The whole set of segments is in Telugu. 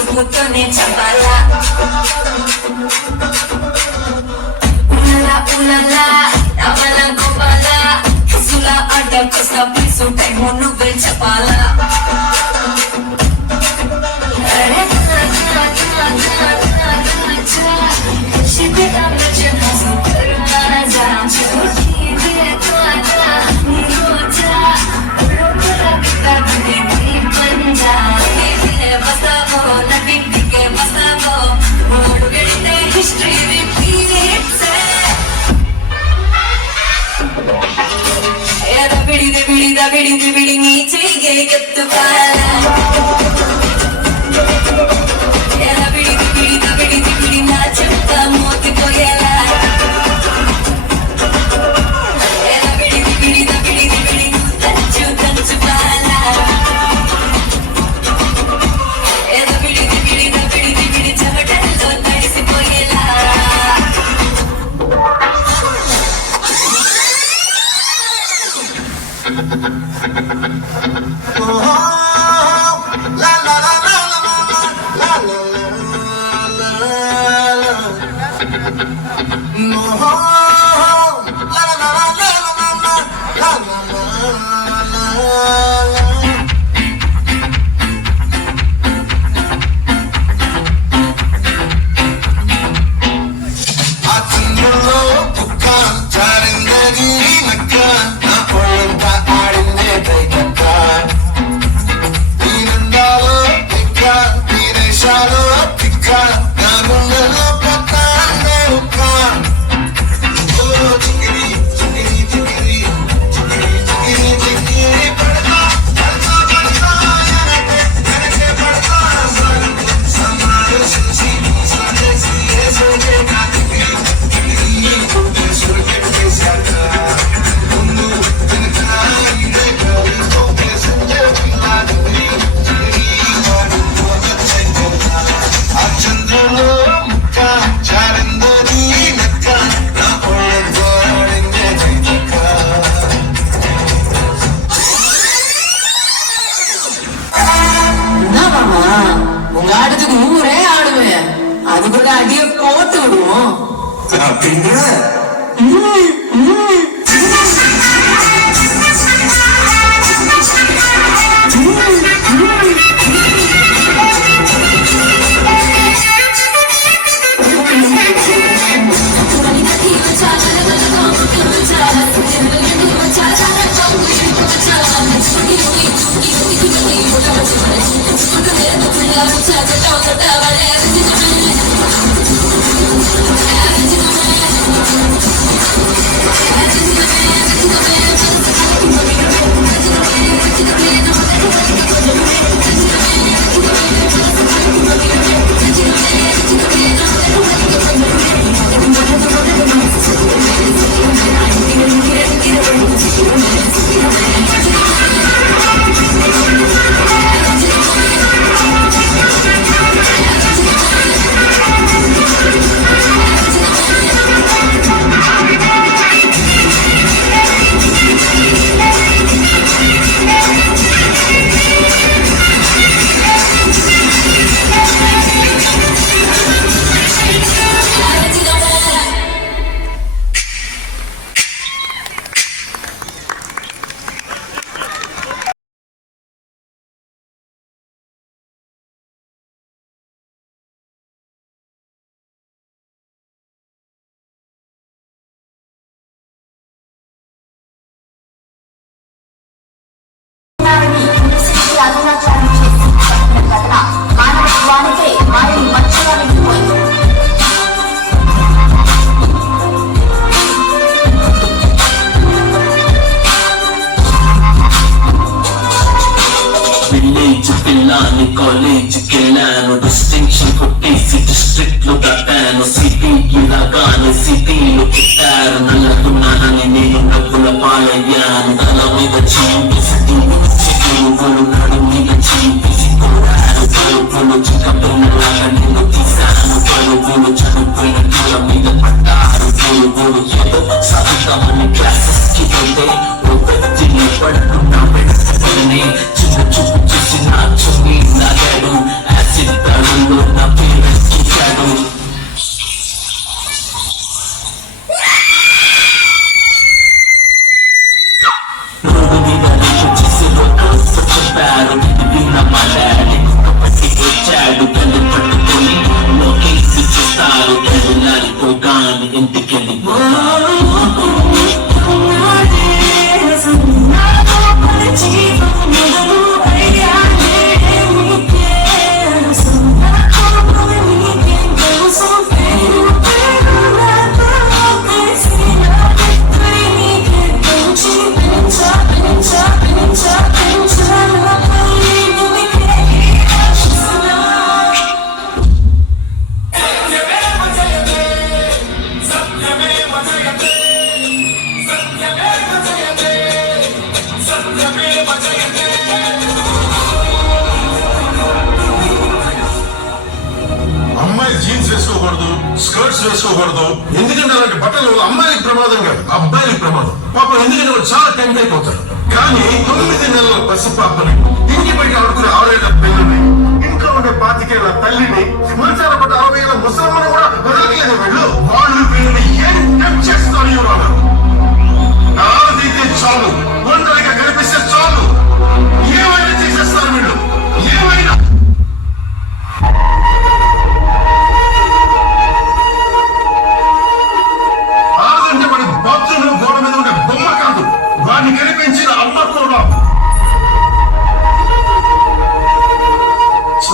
చుమ్ముతోనే చంపాలా ఉలలా ఉలలా రమణ గోపాల సులా అడ్డకొస్తా పిసు టైము నువ్వే చెప్పాలా ಬಿಡಿ ನೀಚೆಗೆ ಎತ್ತುಕಾಲ ಬಿಡಿ ನಾ ಚೆಪ್ಪ ಮೋತಿ ಕೊಯ್ಯಲ ಬಿಡಿ ತಂಚು ಬಾಲ ಬಿಡಿ ಚಮಟల్లో ತಡಿಸಿపోయేల உங்க ஆட்டத்துக்கு ஊரே ஆடுவேன் அதுக்குள்ள அடிய போட்டு விடுவோம் அப்படின்ற కాలేజీకి వెళ్ళాను డిస్టింక్షన్ కొట్టేసి డిస్ట్రిక్ట్ లో కట్టాను సిటీకి లాగాను సిటీలో పెట్టారు నల్లకున్నానని నేను డబ్బుల పాలయ్యాను తల మీద చీపేసి చెరువులు నడు మీద చీపేసి కోరారు పలుపులు చిక్కపిల్లలాగా నేను తీశాను పలుపులు చదువుకున్న కీల మీద పడ్డారు పలుపులు ఏదో సాగుతామని క్లాసెస్ కి వెళ్తే ఓ వ్యక్తి పడుకున్నా పెట్టుకుని చిన్న చూపు చూసి నా చున్నీ లాగాడు యాసిడ్ తాడు అమ్మాయి జీన్స్ వేసుకోకూడదు, స్కర్ట్స్ వేసుకోకూడదు. ఎందుకంటే అలాంటి బట్టలు అమ్మాయికి ప్రమాదం కాదు, అబ్బాయికి ప్రమాదం. పాపం ఎందుకంటే వాళ్ళు చాలా టెంప్ట్ అయిపోతారు. కానీ 9 నెలల పసిపాపని, ఇంటి బయట ఆడుకునే 6 ఏళ్ల పిల్లని, ఇంట్లో ఉండే 25 ఏళ్ల తల్లిని, మంచాల పట్ల 60 ఏళ్ల ముసలమ్మను కూడా వదలట్లేదు వీళ్ళు. వాళ్ళు వీళ్ళని ఏం టెంప్ట్ చేస్తారు యువరాలు. నాదైతే చాలు, ఒంటరిగా కనిపిస్తే చాలు, ఏమైనా చేసేస్తారు వీళ్ళు, ఏమైనా. బాత్రూంలో గోడ మీద ఉండే బొమ్మ కాదు, వాడిని కనిపించిన అమ్మ కూడా.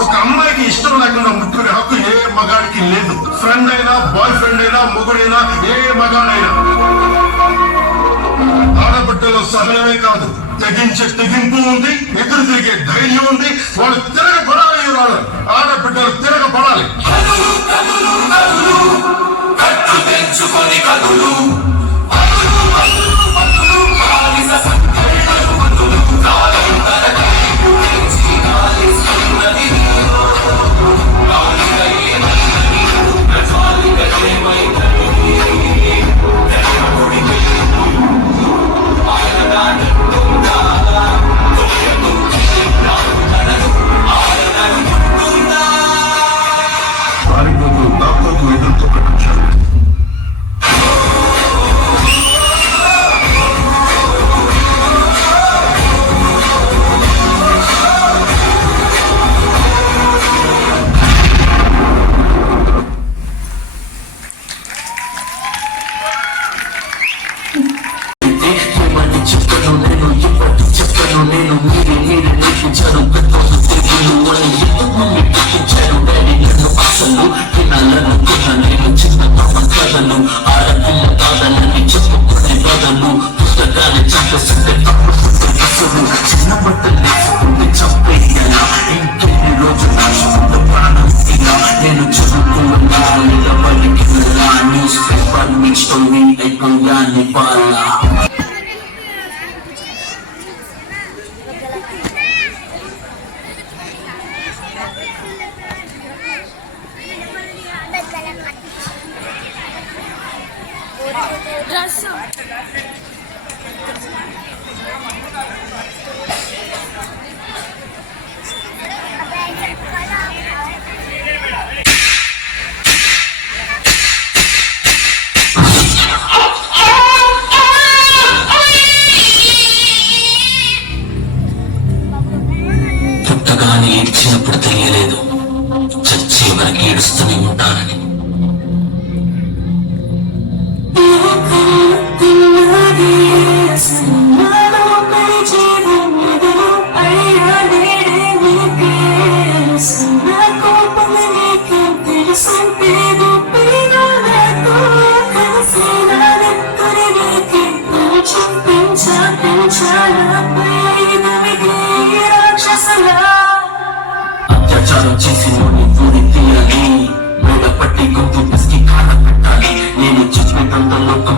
ఒక అమ్మాయికి ఇష్టం లేకుండా ముట్టుకునే హక్కు ఏ మగాడికి లేదు. ఫ్రెండ్ అయినా, బాయ్ ఫ్రెండ్ అయినా, మొగుడైనా, ఏ మగాడైనా. ఆడబిడ్డలో సహనమే కాదు, తెగించే తెగింపు ఉంది, ఎదురు తిరిగే ధైర్యం ఉంది. వాళ్ళు తిరగబడాలి, ఆడబిడ్డలు తిరగబడాలి. పుట్టగానే ఏడ్చినప్పుడు తెలియలేదు, చచ్చే వరకు ఏడుస్తూనే ఉంటానని. అత్యాచారం చేసి నోని పూరి తీయాలి, మూడ పట్టి గొంతు పిసికి కాడ పెట్టాలి. నేను చచ్చిపోయినంత లోకం